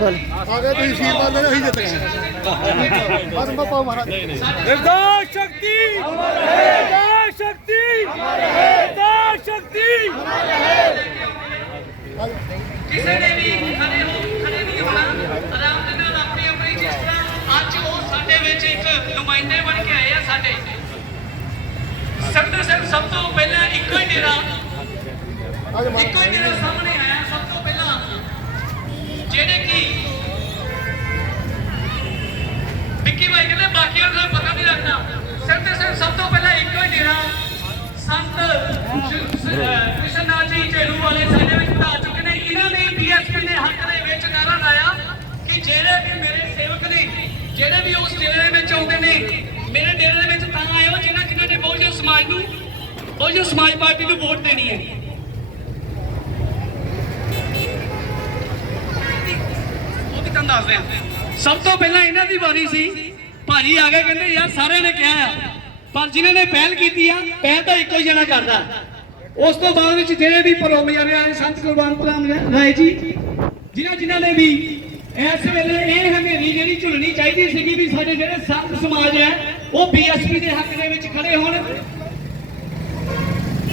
ਬਿਲਕੁਲ। ਆ ਗਏ ਤੁਸੀਂ ਸ਼ੀਰਵਾਦ ਲੈਣੇ ਅਸੀਂ ਜਿੱਤ ਗਏ। ਬਸ ਬਾਪਾ ਮਹਾਰਾਜ। ਨਿਰਦਾਰ ਸ਼ਕਤੀ ਅਮਰ ਹੈ ਨਿਰਦਾਰ ਸ਼ਕਤੀ! ਅਮਰ ਹੈ ਨਿਰਦਾਰ ਸ਼ਕਤੀ! ਕਿਸੇ ਨੇ ਵੀ ਖੜੇ ਹੋ ਖੜੇ ਨਹੀਂ ਹੋਣਾ। ਆਰਾਮ ਦੇ ਨਾਲ ਆਪਣੀ ਆਪਣੀ ਜਿਸ ਤਰ੍ਹਾਂ ਅੱਜ ਉਹ ਸਾਡੇ ਵਿੱਚ ਇੱਕ ਨੁਮਾਇੰਦੇ ਬਣ ਕੇ ਆਏ ਆ ਸਾਡੇ। ਸੰਗਤ ਸਿੰਘ ਸਭ ਤੋਂ ਪਹਿਲਾਂ ਇੱਕੋ ਹੀ ਡੇਰਾ ਇੱਕੋ ਹੀ ਡੇਰਾ ਸਾਹਮਣੇ ਵਿੱਕੀ ਭਾਈ ਕਹਿੰਦੇ ਬਾਕੀਆਂ ਨੂੰ ਪਤਾ ਨਹੀਂ ਲੱਗਦਾ। ਸੰਗਤ ਸਿੰਘ ਸਭ ਤੋਂ ਪਹਿਲਾਂ ਇੱਕੋ ਹੀ ਡੇਰਾ ਸੰਤ ਸ਼- ਜੀ ਢੇਲੂ ਵਾਲੇ ਸਾਡੇ ਵਿੱਚ ਆ ਚੁੱਕੇ ਨੇ। ਇਹਨਾਂ ਨੇ ਬੀਐਸਪੀ ਦੇ ਹੱਕ ਦੇ ਵਿੱਚ ਨਾਰਾ ਲਾਇਆ ਕਿ ਜਿਹੜੇ ਵੀ ਮੇਰੇ ਸੇਵਕ ਨੇ, ਜਿਹੜੇ ਵੀ ਉਸ ਡੇਰੇ ਦੇ ਵਿੱਚ ਆਉਂਦੇ ਨੇ, ਮੇਰੇ ਡੇਰੇ ਦੇ ਵਿੱਚ ਤਾਂ ਆਇਓ ਜਿਨ੍ਹਾਂ ਜਿਨ੍ਹਾਂ ਨੇ ਬਹੁਜਨ ਸਮਾਜ ਨੂੰ ਬਹੁਜਨ ਸਮਾਜ ਪਾਰਟੀ ਨੂੰ ਵੋਟ ਦੇਣੀ ਹੈ। ਉਹ ਵੀ ਤੁਹਾਨੂੰ ਦੱਸਦੇ ਆ ਸਭ ਤੋਂ ਪਹਿਲਾਂ ਇਹਨਾਂ ਦੀ ਵਾਰੀ ਸੀ। ਭਾਜੀ ਆ ਕੇ ਕਹਿੰਦੇ, ਯਾਰ ਸਾਰਿਆਂ ਨੇ ਕਿਹਾ ਆ। ਪਰ ਜਿਨ੍ਹਾਂ ਨੇ ਪਹਿਲ ਕੀਤੀ ਆ, ਪਹਿਲ ਤਾਂ ਇੱਕੋ ਹੀ ਜਣਾ ਕਰਦਾ। ਉਸ ਤੋਂ ਬਾਅਦ ਵਿੱਚ ਜਿਹੜੇ ਵੀ ਪਰੋਮਿਆਰੇ ਆਏ ਸੰਤ ਕੁਰਬਾਨ ਪ੍ਰਾਮ ਰਾਏ ਜੀ, ਜਿਨ੍ਹਾਂ ਜਿਨ੍ਹਾਂ ਨੇ ਵੀ ਇਸ ਵੇਲੇ ਇਹ ਹਨੇਰੀ ਜਿਹੜੀ ਝੁਲਣੀ ਚਾਹੀਦੀ ਸੀਗੀ ਵੀ ਸਾਡੇ ਜਿਹੜੇ ਸੰਤ ਸਮਾਜ ਹੈ, ਉਹ ਬੀਐਸਪੀ ਦੇ ਹੱਕ ਦੇ ਵਿੱਚ ਖੜੇ ਹੋਣ।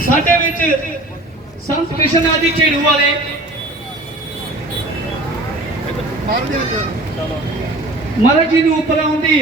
ਸਾਡੇ ਵਿੱਚ ਸੰਤ ਕ੍ਰਿਸ਼ਨ ਆਦੀ ਝੇੜੂ ਵਾਲੇ ਮਹਾਰਾਜ ਜੀ ਨੂੰ ਉੱਪਰ ਆਉਂਦੀ